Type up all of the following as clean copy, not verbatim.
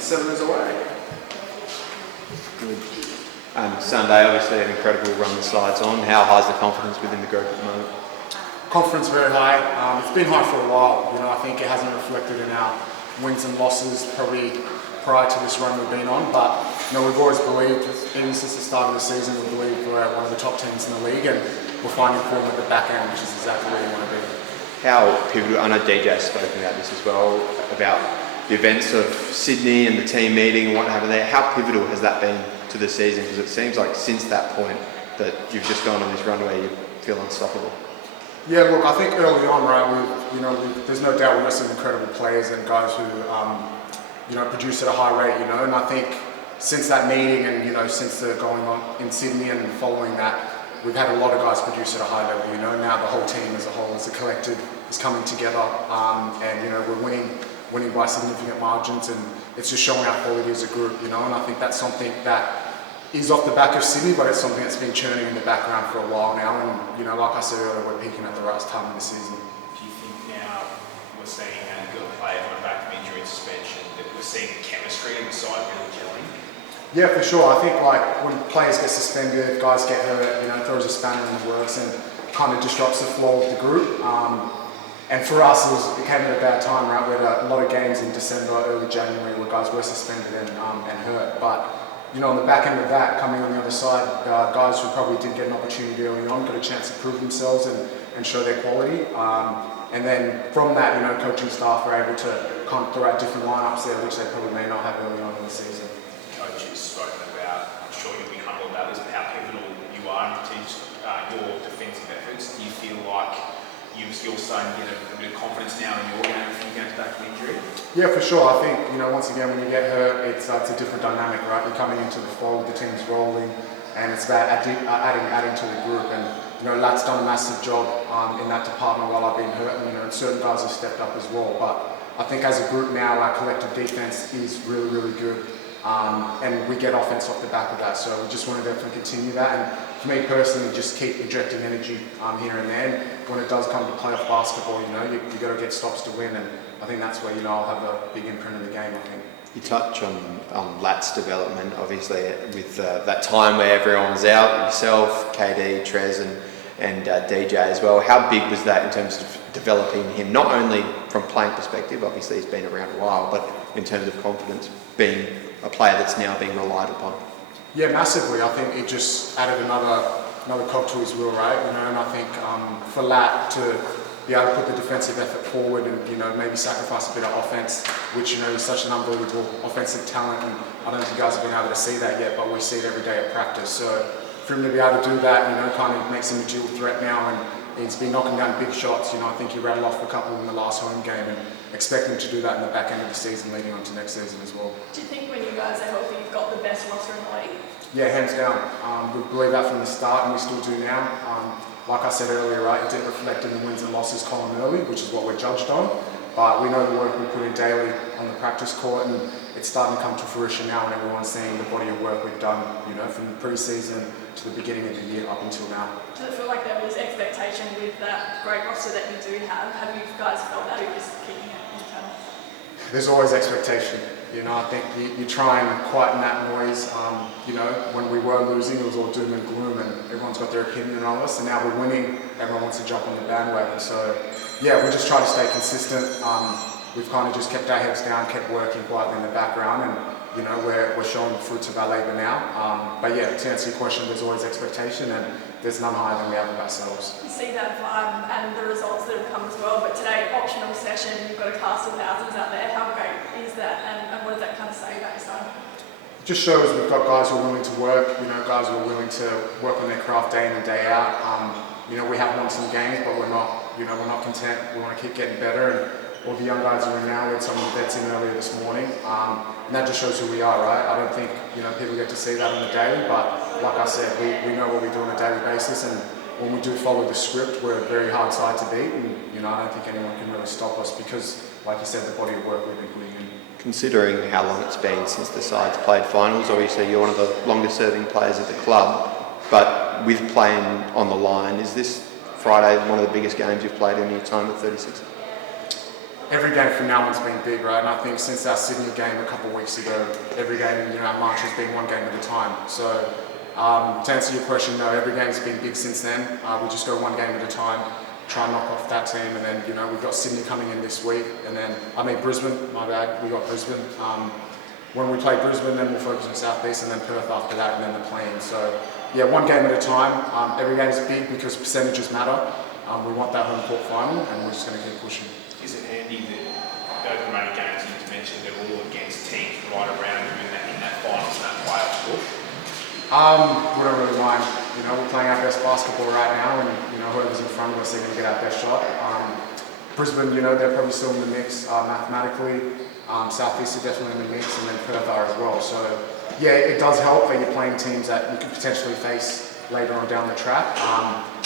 7 is away. Good. Sunday, obviously an incredible run the side's on. How high is the confidence within the group at the moment? Confidence very high. It's been high for a while. I think it hasn't reflected in our wins and losses probably prior to this run we've been on. But we've always believed, even since the start of the season, we believe we're one of the top teams in the league, and we're finding form at the back end, which is exactly where you want to be. How pivotal? I know DJ's spoken about this as well, about the events of Sydney and the team meeting and what happened there. How pivotal has that been to the season? Because it seems like since that point that you've just gone on this run where you feel unstoppable. Yeah, look, I think early on, right, there's no doubt we've got some incredible players and guys who, produce at a high rate, and I think since that meeting and, since the going on in Sydney and following that, we've had a lot of guys produce at a high level, now the whole team as a whole, as a collective, is coming together, and, we're winning by significant margins, and it's just showing our quality as a group, and I think that's something that is off the back of Sydney, but it's something that's been churning in the background for a while now, and like I said earlier, we're peaking at the right time of the season. Do you think now we're seeing good players going back from injury and suspension, that we're seeing the chemistry in the side really gelling? Yeah, for sure. I think when players get suspended, guys get hurt, it throws a spanner in the works and kind of disrupts the flow of the group. And for us, it came at a bad time, right? We had a lot of games in December, early January, where guys were suspended and hurt. But on the back end of that, coming on the other side, guys who probably didn't get an opportunity early on got a chance to prove themselves and show their quality. And then from that, coaching staff are able to kind of throw out different lineups there, which they probably may not have early on in the season. Coach has spoken about, I'm sure you'll be humble about this, but how pivotal you are to your defensive efforts. Do you feel like you're starting to get a bit of confidence now in your game if you get back from injury? Yeah, for sure. I think, once again, when you get hurt, it's a different dynamic, right? You're coming into the flow, the team's rolling, and it's about adding to the group. And, Lat's done a massive job in that department while I've been hurt, and certain guys have stepped up as well. But I think as a group now, our collective defense is really, really good. And we get offense off the back of that, so we just want to definitely continue that. And for me personally, just keep injecting energy here and there. And when it does come to playoff basketball, you got to get stops to win, and I think that's where I'll have a big imprint in the game. I think. You touch on Lat's development, obviously with that time where everyone was out, yourself, KD, Trez, and DJ as well. How big was that in terms of developing him, not only from playing perspective, obviously he's been around a while, but in terms of confidence, being a player that's now being relied upon? Yeah, massively. I think it just added another cog to his wheel, right? And I think for Lat to be able to put the defensive effort forward and maybe sacrifice a bit of offense, which he's such an unbelievable offensive talent, and I don't think you guys have been able to see that yet, but we see it every day at practice. So for him to be able to do that, kind of makes him a dual threat now, and he's been knocking down big shots. I think he rattled off a couple in the last home game, and expect him to do that in the back end of the season, leading on to next season as well. Do you think when you guys are healthy, you've got the best roster in the league? Yeah, hands down. We believe that from the start, and we still do now. Like I said earlier, right, it didn't reflect in the wins and losses column early, which is what we're judged on. But we know the work we put in daily on the practice court, and it's starting to come to fruition now, and everyone's seeing the body of work we've done, from the pre-season to the beginning of the year up until now. Does it feel like there was expectation with that great roster that you do have? Have you guys felt that, or just keeping it internal? There's always expectation. I think you try and quieten that noise. When we were losing, it was all doom and gloom, and everyone's got their opinion on us. And now we're winning, everyone wants to jump on the bandwagon. So, yeah, we just try to stay consistent. We've kind of just kept our heads down, kept working quietly in the background, and we're showing the fruits of our labour now. But yeah, to answer your question, there's always expectation, and there's none higher than we have of ourselves. You see that vibe and the results that have come as well, but today, optional session, you've got a cast of thousands out there. How great is that, and what does that kind of say about your side? It just shows we've got guys who are willing to work, guys who are willing to work on their craft day in and day out. We have won some games, but we're not content. We want to keep getting better, and all the young guys are in now. We had some of the vets in earlier this morning, and that just shows who we are, right? I don't think people get to see that on the daily, but like I said, we know what we do on a daily basis, and when we do follow the script, we're a very hard side to beat, and I don't think anyone can really stop us because, like you said, the body of work we've been putting in. Considering how long it's been since the side's played finals, obviously you're one of the longest serving players at the club, but with playing on the line, is this Friday one of the biggest games you've played in your time at 36? every game from now on's been big, right? And I think since our Sydney game a couple of weeks ago, every game, our march has been one game at a time. So to answer your question, no, every game's been big since then. We just go one game at a time, try and knock off that team, and then we've got Sydney coming in this week, and then Brisbane. My bad, we got Brisbane. When we play Brisbane, then we'll focus on South East, and then Perth after that, and then the Plains. So yeah, one game at a time. Every game's big because percentages matter. We want that home court final, and we're just going to keep pushing. Is it handy that open running games you mentioned they're all against teams right around you in that finals and that playoff push? We don't really mind. We're playing our best basketball right now, and whoever's in front of us, they're going to get our best shot. Brisbane, they're probably still in the mix mathematically. South East are definitely in the mix, and then Perth are as well. So yeah, it does help that you're playing teams that you could potentially face later on down the track.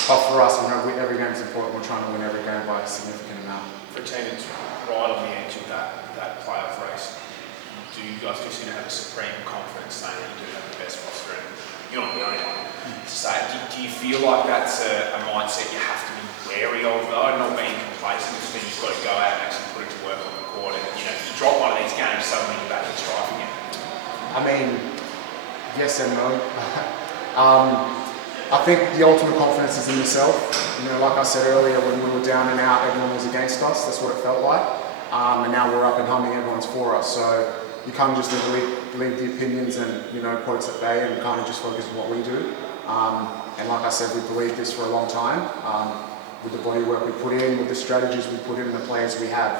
But for us, every game is important. We're trying to win every game by a significant amount. For a team that's right on the edge of that playoff race, do you guys seem to have a supreme confidence saying that you do have the best roster, and you're not the only one to say it? Do you feel like that's a mindset you have to be wary of, though, not being complacent? It's mean you've got to go out and actually put it to work on the court, and if you drop one of these games, suddenly you're back in strife again. I mean, yes and no. I think the ultimate confidence is in yourself. Like I said earlier, when we were down and out, everyone was against us. That's what it felt like. And now we're up and humming, everyone's for us. So you kind of just need to leave the opinions and quotes at bay and kind of just focus on what we do. And like I said, we believed this for a long time. With the body work we put in, with the strategies we put in, the players we have.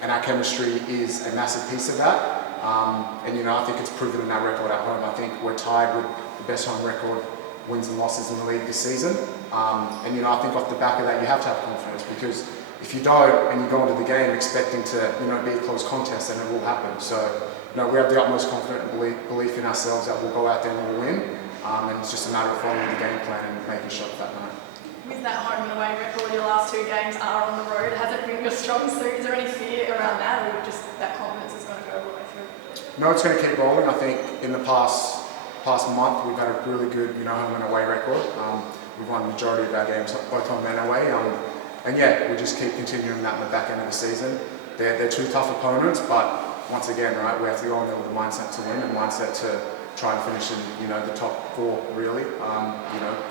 And our chemistry is a massive piece of that. And I think it's proven in our record at home. I think we're tied with the best home record, wins and losses in the league this season. And I think off the back of that, you have to have confidence, because if you don't and you go into the game expecting to be a close contest, then it will happen. So we have the utmost confidence and belief in ourselves that we'll go out there and we'll win. And it's just a matter of following the game plan and making shots that night. With that home and away record, your last two games are on the road. Has it been your strong suit? Is there any fear around that, or just that confidence is going to go all the way through? No, it's going to keep rolling. I think in the past month we've had a really good home and away record. We've won the majority of our games, both home and away. And yeah, we just keep continuing that in the back end of the season. They're two tough opponents, but once again, right, we have to go on there with a mindset to win and mindset to try and finish in the top four, really.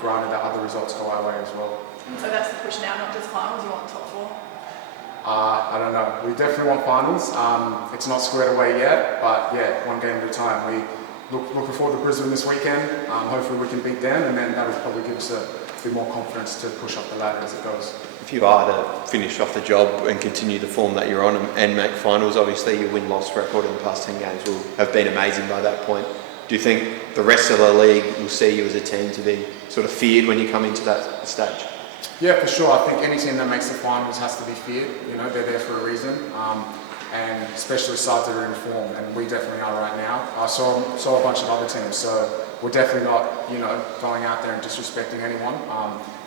Granted that other results go our way as well. And so that's the push now, not just finals. You want top four? I don't know. We definitely want finals. It's not squared away yet, but yeah, one game at a time. We looking forward to Brisbane this weekend. Hopefully we can beat them, and then that will probably give us a bit more confidence to push up the ladder as it goes. If you are to finish off the job and continue the form that you're on and make finals, obviously your win-loss record in the past 10 games will have been amazing by that point. Do you think the rest of the league will see you as a team to be sort of feared when you come into that stage? Yeah, for sure. I think any team that makes the finals has to be feared. They're there for a reason, and especially sides that are in form, and we definitely are right now. I saw a bunch of other teams, so we're definitely not, going out there and disrespecting anyone.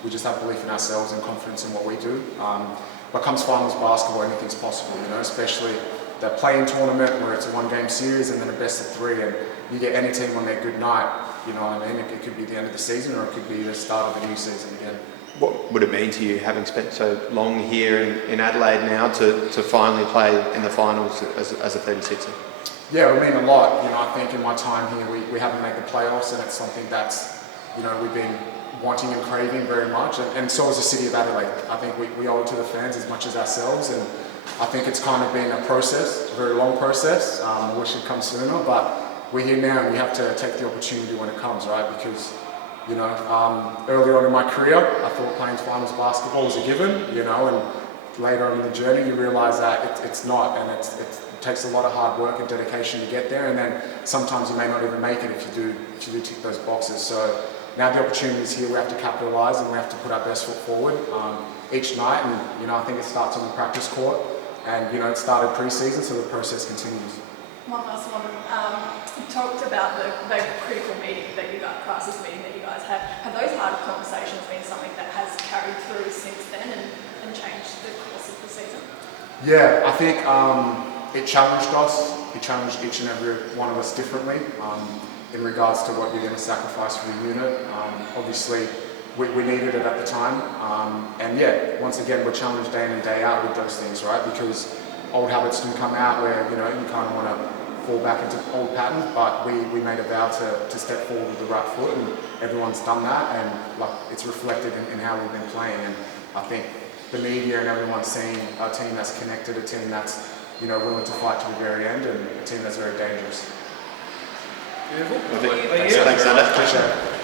We just have belief in ourselves and confidence in what we do. When it comes to finals basketball, anything's possible, especially the play-in tournament where it's a one-game series and then a best of three, and you get any team on their good night, it could be the end of the season or it could be the start of a new season again. What would it mean to you, having spent so long here in Adelaide now, to finally play in the finals as a 36er? Yeah, it would mean a lot. I think in my time here, we haven't made the playoffs, and it's something that's, we've been wanting and craving very much, and so is the city of Adelaide. I think we owe it to the fans as much as ourselves, and I think it's kind of been a process, a very long process. I wish it'd come sooner, but we're here now, and we have to take the opportunity when it comes, right? Because earlier on in my career, I thought playing finals basketball was a given, and later on in the journey, you realise that it's not, and it takes a lot of hard work and dedication to get there, and then sometimes you may not even make it if you do tick those boxes. So now the opportunity is here. We have to capitalise, and we have to put our best foot forward each night. And I think it starts on the practice court, and it started pre-season, so the process continues. One last one. You talked about the critical meeting that you got, crisis meeting that you guys had. Have those hard conversations been something that has carried through since then and changed the course of the season? Yeah, I think it challenged us. It challenged each and every one of us differently in regards to what you're going to sacrifice for the unit. Obviously, we needed it at the time. And yeah, once again, we're challenged day in and day out with those things, right? Because old habits do come out where, you know, you kind of want to fall back into old patterns, but we made a vow to step forward with the right foot, and everyone's done that, and like it's reflected in how we've been playing. And I think the media and everyone's seeing a team that's connected, a team that's, you know, willing to fight to the very end, and a team that's very dangerous. Beautiful. Thanks, Sander. Appreciate it.